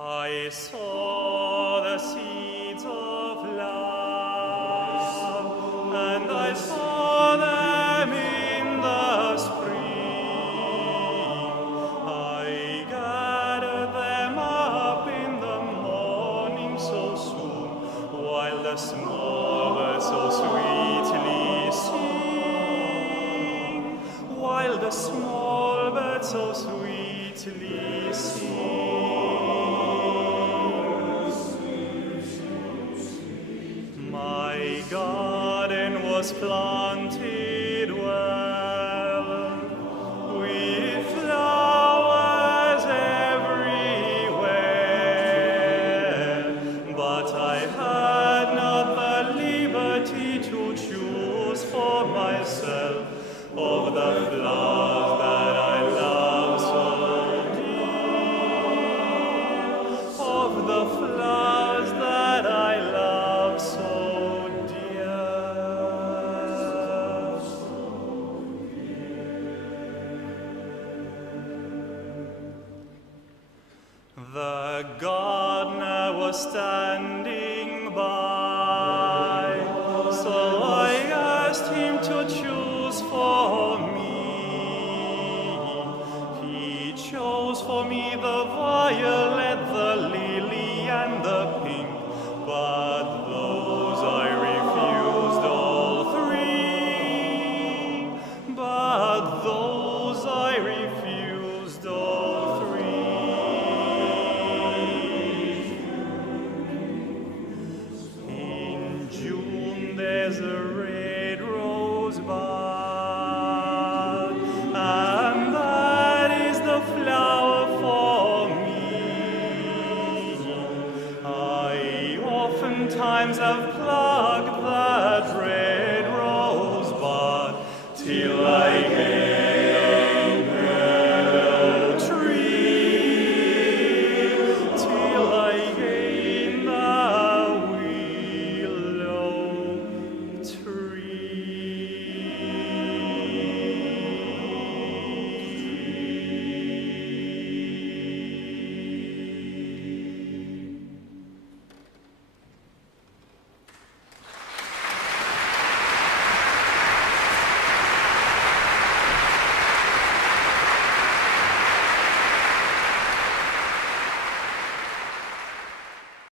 I saw the seeds of love, and I saw them in the spring. I gathered them up in the morning so soon, while the small birds so sweetly sing, while the small birds so sweetly sing. My garden was planted well, with flowers everywhere, but I had not the liberty to choose for myself of the flowers that I love so dear, of the flowers that I love so dear. The gardener was standing by, so I asked him to choose for me. He chose for me the violet, the lily, and the pink, but those I refused all three. But those I refused all three. In June there's a red rosebud, and that is the flower for me. I oftentimes have